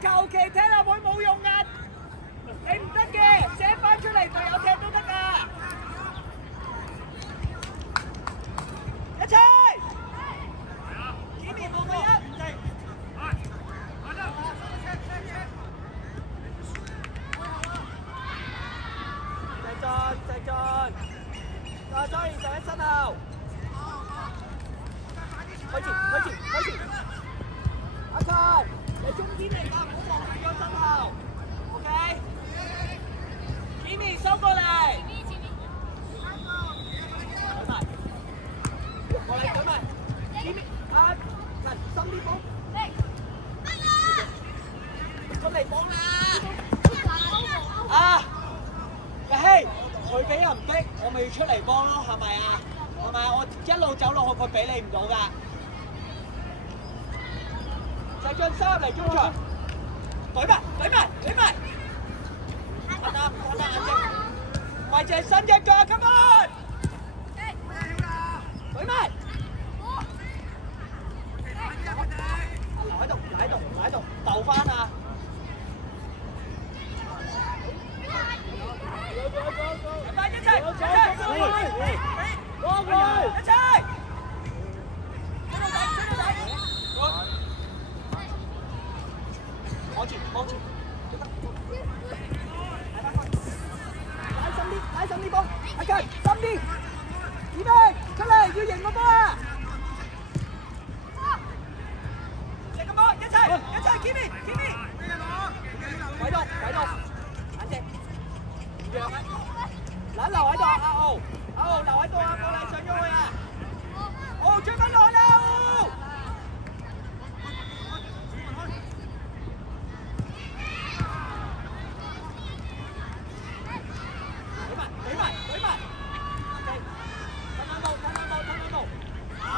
求其踢下會冇用㗎，你唔得嘅，射翻出嚟隊友踢都得㗎。一齊！幾面冇個一，鄭俊，阿莊現就喺身後，開始，阿強，你中堅嚟㗎，唔好望住個身後 ，OK？ Kimi 收過嚟，過嚟，Kimi， 阿陳深啲幫，出嚟幫啦！啊，嘿，佢俾人逼，我咪要出嚟幫咯，係咪啊？係咪？我一路走落去，佢俾你唔到㗎。鄭俊收入嚟中場，懟埋，睇下眼睛，為謝新隻腳 ，come on！ 懟埋，留喺度，鬥翻啊！一齊，望住，拉深啲波，阿強深啲，準備出嚟要贏個波啊！食個波，一齊 ，Kimi， 喺度，眼睛，嗱留喺度，阿奧留喺度啊，冇你上咗去啊！奧追翻落去啦！懟埋，吞到，啊！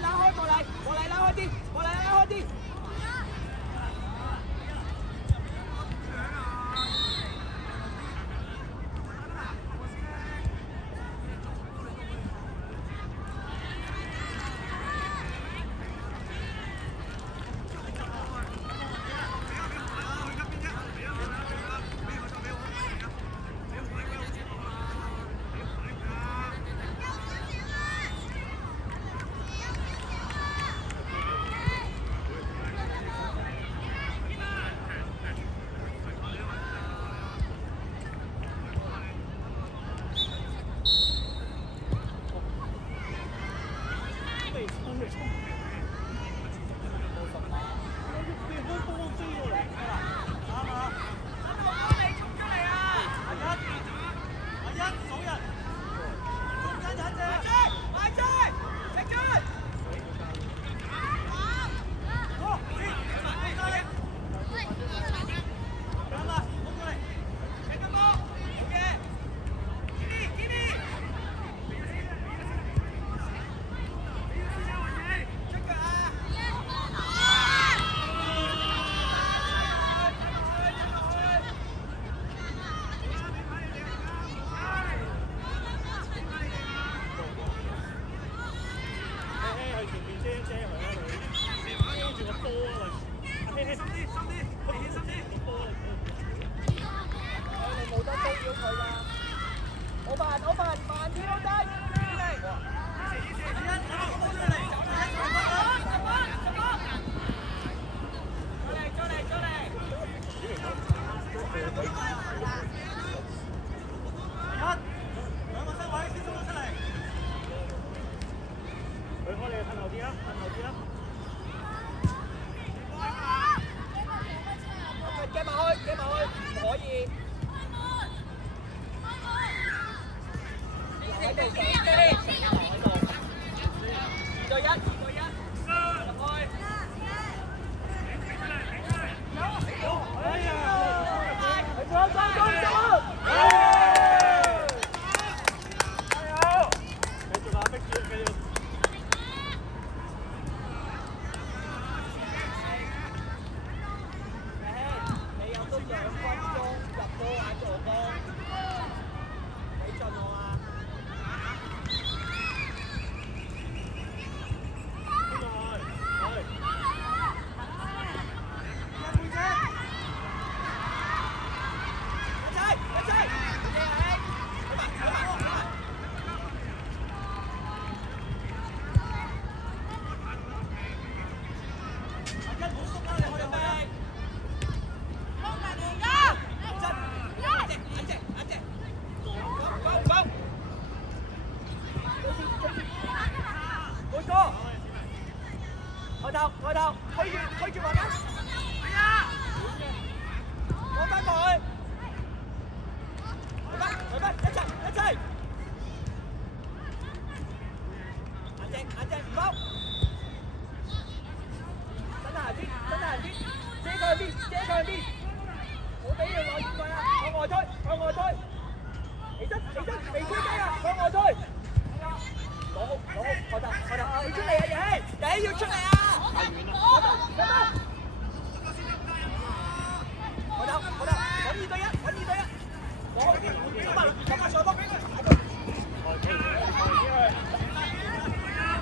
拉開過嚟拉開啲。對住黃金。係啊！攞翻過去。嚟翻，一齊。眼睛唔好。伸下啲，遮佢邊。冇俾佢外推啊！向外推。起身，未推雞啊！向外推。攞好，學習，你出嚟啊，嘢要出嚟啊！太遠啦！學習，揾2對1，我上波，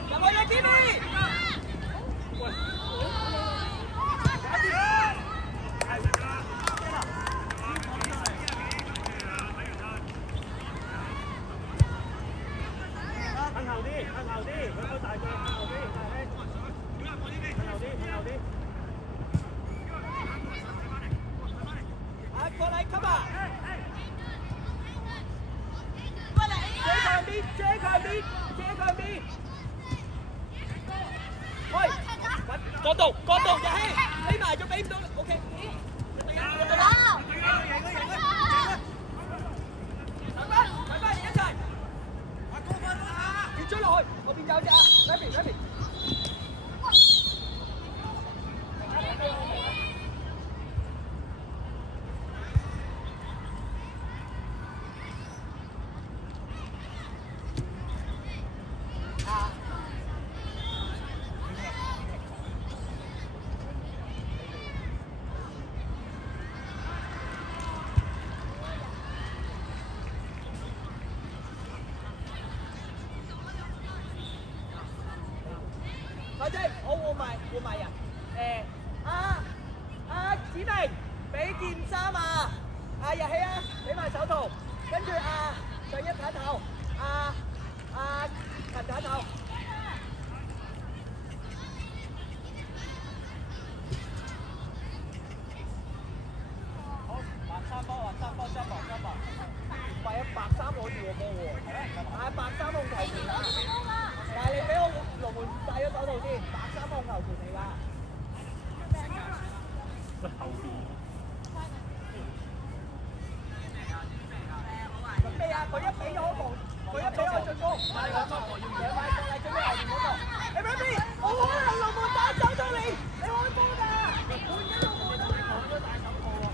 入去啦 ，Kimi！ 過嚟 cover， 遮佢邊，喂，角度，日希，匿埋咗俾唔到 ，OK， 睇翻一齊，跌咗落去，嗰邊有隻啊 ，Rabbit。或者我換埋人，子明俾件衫啊，日希啊，俾埋手套，跟住上一睇頭，近睇頭。好，白衫波，唔係啊，白衫攞住個波喎，白衫控球權啊，但係你俾我龍門戴咗手套先，白衫控球權嚟㗎。後邊。準備啊！佢一俾咗我進攻，快過嚟準備後邊嗰個。你邊邊？我可能龍門打手套你開波㗎！換緊龍門啊！我都戴手套喎。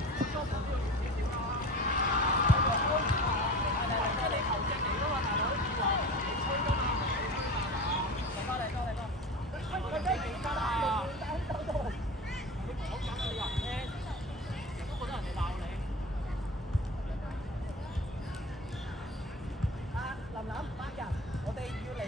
你球證嚟㗎嘛，大佬？你吹㗎嘛？嚟多。佢咩嚟㗎啦？戴手套。你講緊啊！你話唔聽，都覺得人哋鬧你。林班人，我哋要嚟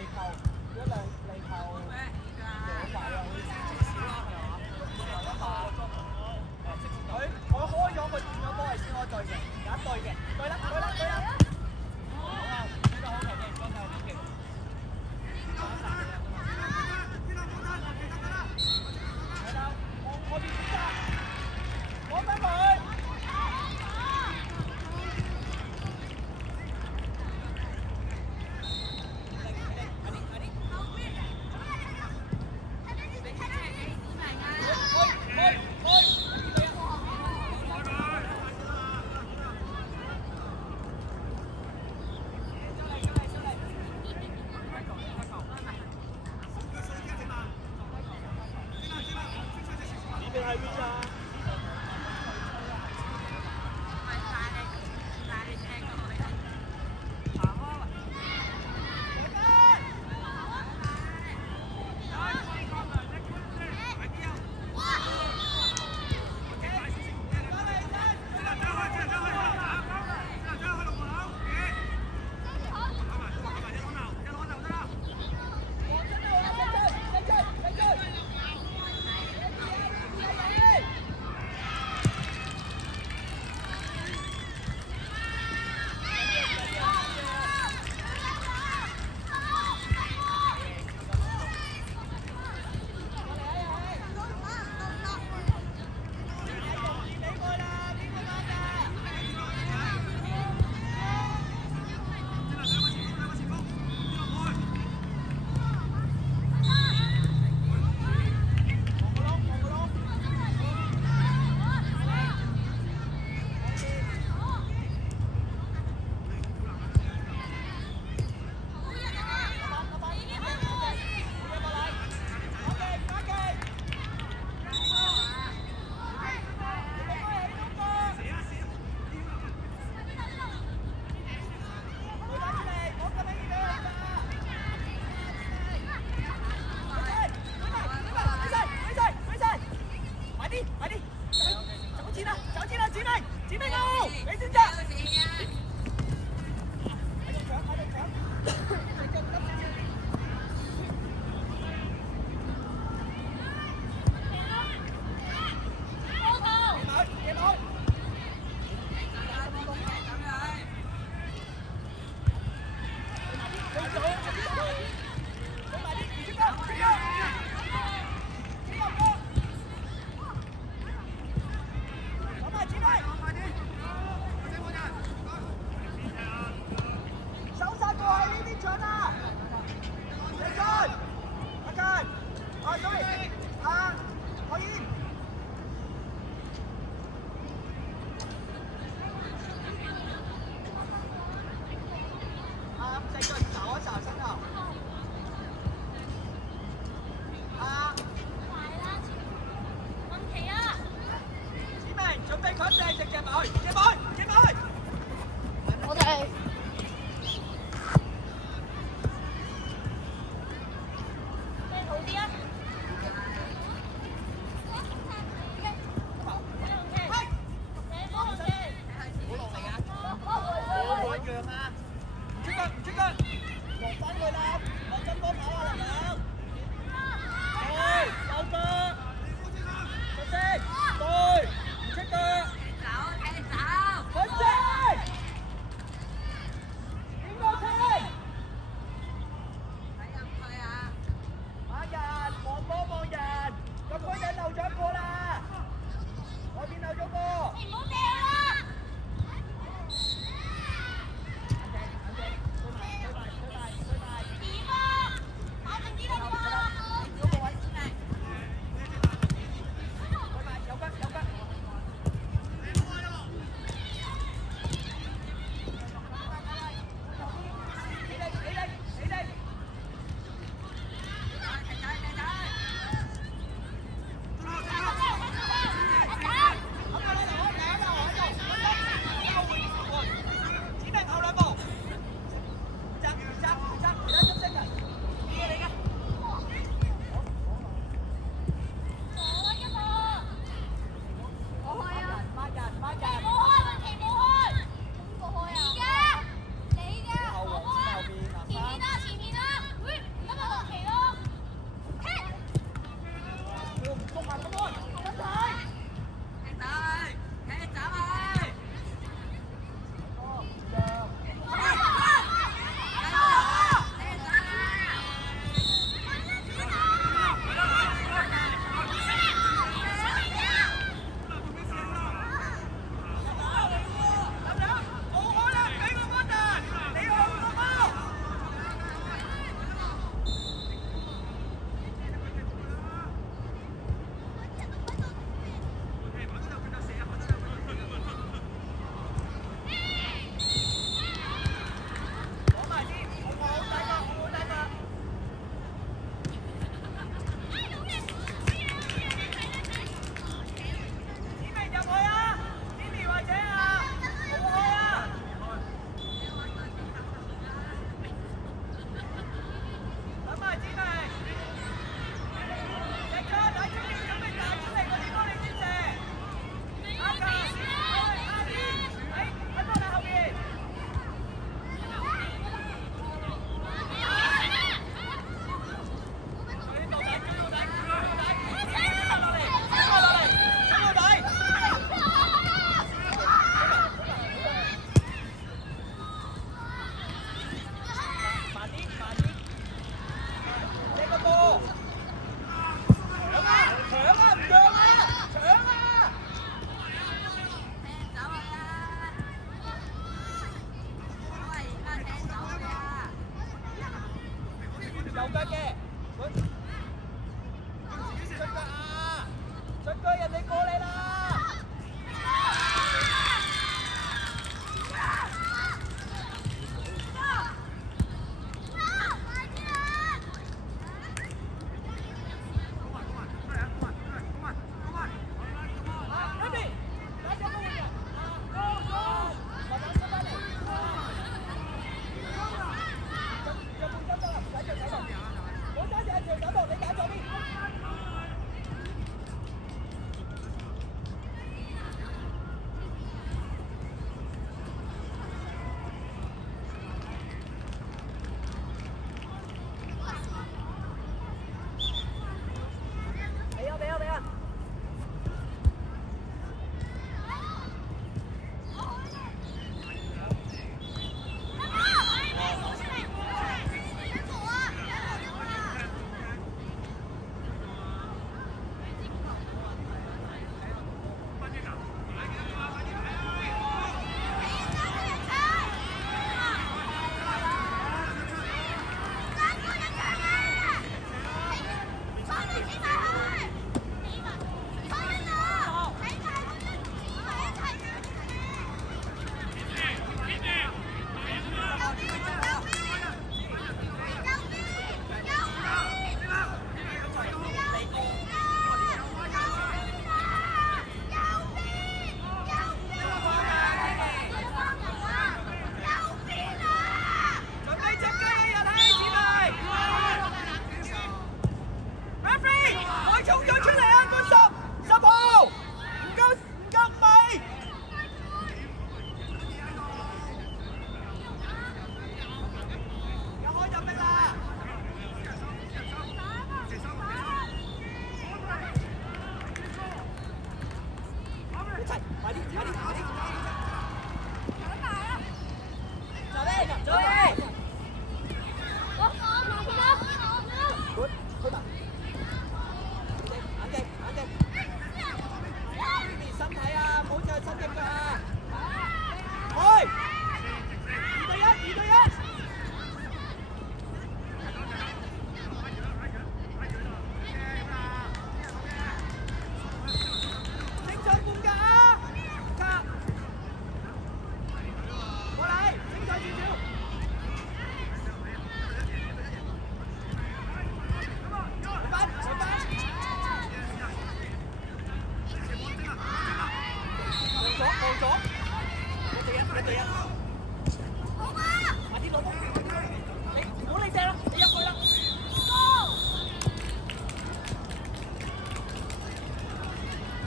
右腳嘅。